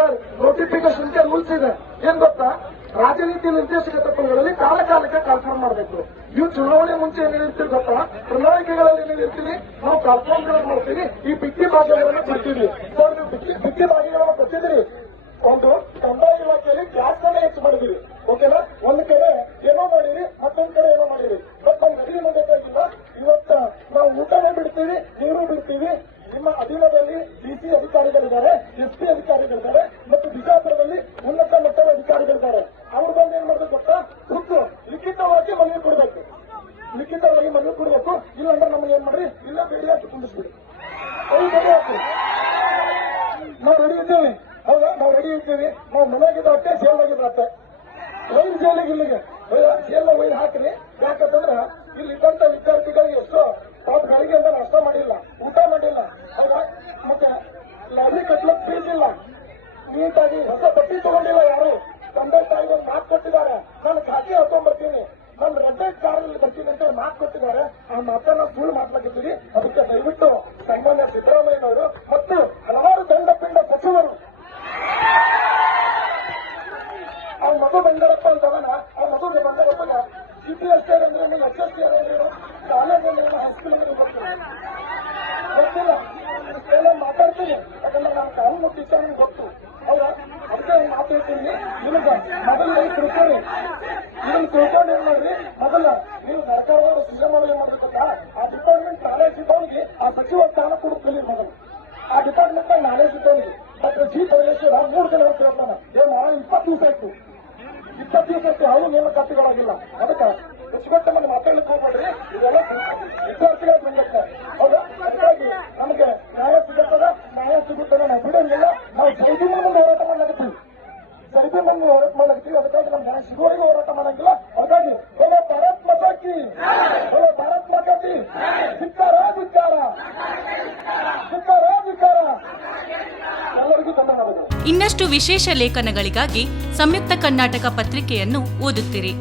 Sir notification rules ಇದೆ. ಏನ್ ಗೊತ್ತಾ, ರಾಜನೀತಿ ನಿರ್ದೇಶಕ ತತ್ವಗಳಲ್ಲಿ ಕಾಲಕಾಲಕ್ಕೆ ಕಾಲ್ಫಾರ್ಮ್ ಮಾಡಬೇಕು. ಇವು ಚುನಾವಣೆ ಮುಂಚೆ ಏನ್ ಹೇಳಿರ್ತೀವಿ ಗೊತ್ತಾ, ಪ್ರಣಾಳಿಕೆಗಳಲ್ಲಿ ಏನ್ ಹೇಳಿರ್ತೀವಿ, ನಾವು ಕಾಲ್ಫಾರ್ಮ್ಗಳನ್ನು ಮಾಡ್ತೀವಿ, ಈ ಬಿಟ್ಟಿ ಭಾಗ್ಯಗಳನ್ನು ಕೊಡ್ತೀವಿ. ಸರ್ ನೀವು ಬಿಟ್ಟಿ ಭಾಗ್ಯಗಳನ್ನು ಕೊಟ್ಟಿದ್ದೀರಿ. ಒಂದು ಕಂದಾಯ ಇಲಾಖೆಯಲ್ಲಿ ಗ್ಯಾಸ್ ಅನ್ನ ಹೆಚ್ಚು ಮಾಡಿದಿರಿ, ಓಕೆನಾ? ಒಂದು ಕಡೆ ಏನೋ ಮಾಡಿರಿ, ಮತ್ತೊಂದು ಕಡೆ ಏನೋ ಮಾಡಿರಿ. ಬಟ್ ನಮ್ಗೆ ಅಡಿಗೆ ಬೇಕಾಗಿಲ್ಲ. ಇವತ್ತ ನಾವು ಊಟನೇ ಬಿಡ್ತೀವಿ, ನೀರು ಬಿಡ್ತೀವಿ. ನಿಮ್ಮ ಅಧೀನದಲ್ಲಿ ಡಿಸಿ ಅಧಿಕಾರಿಗಳಿದ್ದಾರೆ, ಎಸ್ಪಿ ಅಧಿಕಾರಿಗಳಿದ್ದಾರೆ ಮತ್ತು ಬಿಜಾಪುರದಲ್ಲಿ ಉನ್ನತ ಮಟ್ಟದ ಅಧಿಕಾರಿಗಳಿದ್ದಾರೆ. ಅವ್ರು ಬಂದು ಏನ್ ಮಾಡ್ಬೇಕು ಗೊತ್ತಾ, ಖುದ್ದು ಲಿಖಿತವಾಗಿ ಮನವಿ ಕೊಡಬೇಕು. ಲಿಖಿತವಾಗಿ ಮನವಿ ಕೊಡಬೇಕು. ಇಲ್ಲಾಂದ್ರೆ ನಮ್ಗೆ ಏನ್ ಮಾಡ್ರಿ, ಇಲ್ಲ ಬೇಡಿ ಹಾಕಿ ಕುಂದಿಸ್ಬಿಡಿ. ನಾವು ರೆಡಿ ಇದ್ದೀವಿ. ಹೌದಾ, ನಾವು ರೆಡಿ ಇದ್ದೀವಿ. ನಾವು ಮನೆಯಾಗಿದ್ದ ಅಷ್ಟೇ, ಸೇಲ್ದಾಗಿದ್ರೆ ಅಷ್ಟೇ. ಒಯ್ದು ಜೈಲಿಗೆ ಇಲ್ಲಿಗೆ ಸೇಲ್ನ ಒಯ್ದು ಹಾಕ್ರಿ. ಯಾಕಂತಂದ್ರೆ ಇಲ್ಲಿ ಇದ್ದಂತ ವಿದ್ಯಾರ್ಥಿಗಳಿಗೆ ಎಷ್ಟೋ ಗಳಿಗೆ ಅಂತ ನಾಷ್ಟ ಮಾಡಿಲ್ಲ, ಊಟ ಮಾಡಿಲ್ಲ. ಹೌದಾ, ಮತ್ತೆ ಲೈಬ್ರರಿ ಕಟ್ಲಕ್ ಫೀಸ್ ಇಲ್ಲ, ನೀಟಾಗಿ ಹೊಸ ಬಟ್ಟಿ ತಗೊಂಡಿಲ್ಲ. ಯಾರು ತಂದೆ ತಾಯಿ ಒಂದು ಮಾತು ಕೊಟ್ಟಿದ್ದಾರೆ, ನಾನು ಖಾತೆ ಹಾಕೊಂಡ್ಬರ್ತೀನಿ, ನಾನು ರೆಡ್ ಕಾರಲ್ಲಿ ಬರ್ತೀನಿ ಅಂತ ಮಾತು ಕೊಟ್ಟಿದ್ದಾರೆ. ಆ ಮಾತನ್ನ ಸುಳ್ಳು ಮಾತಾಡ್ತಿದ್ದೀರಿ. ಅದಕ್ಕೆ ದಯವಿಟ್ಟು ಸನ್ಮಾನ್ಯ ಸಿದ್ದರಾಮಯ್ಯನವರು ಮತ್ತು ಹಲವಾರು ದಂಡಪಿಂಡ ಸಚಿವರು, ಅವ್ರ ಮಗು ಬಂಗಾರಪ್ಪ ಅಂತವನ, ಅವ್ರ ಮಗು ಬಂಗಾರಪ್ಪನ ಸಿಪಿಎಸ್ಟಿ ಅಂದ್ರೆ ಎಸ್ಎಸ್ಟಿ ಅಂದ್ರೆ ಕಾಲೇಜ್ ಅಂದ್ರೆ ಹೈಸ್ಕೂಲ್ ಅಂದ್ರೆ ಗೊತ್ತಿಲ್ಲ. ಇಷ್ಟೆಲ್ಲ ಮಾತಾಡ್ತೀನಿ, ಯಾಕಂದ್ರೆ ನಾನು ಕಾನೂನು ಟೀಚರ್ ಗೊತ್ತು. ಹೌದಾ, ಅದಕ್ಕೆ ಮಾತಾಡ್ತೀನಿ. ನಿಮಗೆ ಮೊದಲು ತಿಳ್ಕೊಳ್ಳಿ, ಇದನ್ನು ತಿಳ್ಕೊಂಡು ಏನ್ ಮಾಡ್ರಿ, ಮೊದಲ ನೀವು ಸರ್ಕಾರದವರು ಸಿಎಂ ಅವರು ಏನ್ ಮಾಡ್ಬೇಕಂತ ಆ ಡಿಪಾರ್ಟ್ಮೆಂಟ್ ನಾಲೆಜ್ ಇದ್ದವನಿಗೆ ಆ ಸಚಿವ ಸ್ಥಾನ ಕೊಡುತ್ತಲಿ. ಮೊದಲು ಆ ಡಿಪಾರ್ಟ್ಮೆಂಟ್ ನಾಲೆಜ್ ಇದ್ದವನಿಗೆ. ಡಾಕ್ಟರ್ ಜಿ ಪರಮೇಶ್ವರ 3 ಜನ ಹೇಳ್ತಾನೆ, ಏನು 20 ದಿವಸ ಆಯ್ತು, 20 ದಿವಸ ಆಯ್ತು, ಅವನು ನೇಮಕಾತಿಗಳಾಗಿಲ್ಲ. ಅದಕ್ಕೆ ಹೆಚ್ಚುಗೊಟ್ಟು ನಮ್ಗೆ ಮಾತಾಡ್ಲಿಕ್ಕೆ ಹೋಗ್ಬೇಡ್ರಿ. ಇದೆಲ್ಲ ವಿದ್ಯಾರ್ಥಿಗಳ ಬಂದತ್ತೆ. ಹೌದಾ, ಹಾಗಾಗಿ ನಮಗೆ ನ್ಯಾಯ ಸಿಗುತ್ತದೆ, ನಾವು ಬಿಡೋಂಗಿಲ್ಲ. ನಾವು ಸೈದಿ ಮುಂದೆ ಹೋರಾಟ ಮಾಡ್ಲಾಗತ್ತೀವಿ, ಸೈದಿ ಮುಂದೆ ಹೋರಾಟ ಮಾಡ್ಲಾಗತ್ತೀವಿ. ಅದಕ್ಕಾಗಿ ನಮ್ಮ ನ್ಯಾಯ ಸಿಗುವವರೆಗೂ ಹೋರಾಟ ಮಾಡಂಗಿಲ್ಲ. ಹಾಗಾಗಿ ಹೇಳೋ ಭಾರತ್ ಮಾತಾಕಿ, ಹೇಳೋ ಭಾರತ್ ಮಾತಾಕಿ, ಧಿಕ್ಕಾರ ಧಿಕ್ಕಾರ ಧಿಕ್ಕಾರ ಧಿಕ್ಕಾರ. ಎಲ್ಲರಿಗೂ ಧನ್ಯವಾದಗಳು. ಇನ್ನಷ್ಟು ವಿಶೇಷ ಲೇಖನಗಳಿಗಾಗಿ ಸಂಯುಕ್ತ ಕರ್ನಾಟಕ ಪತ್ರಿಕೆಯನ್ನು ಓದುತ್ತಿರಿ.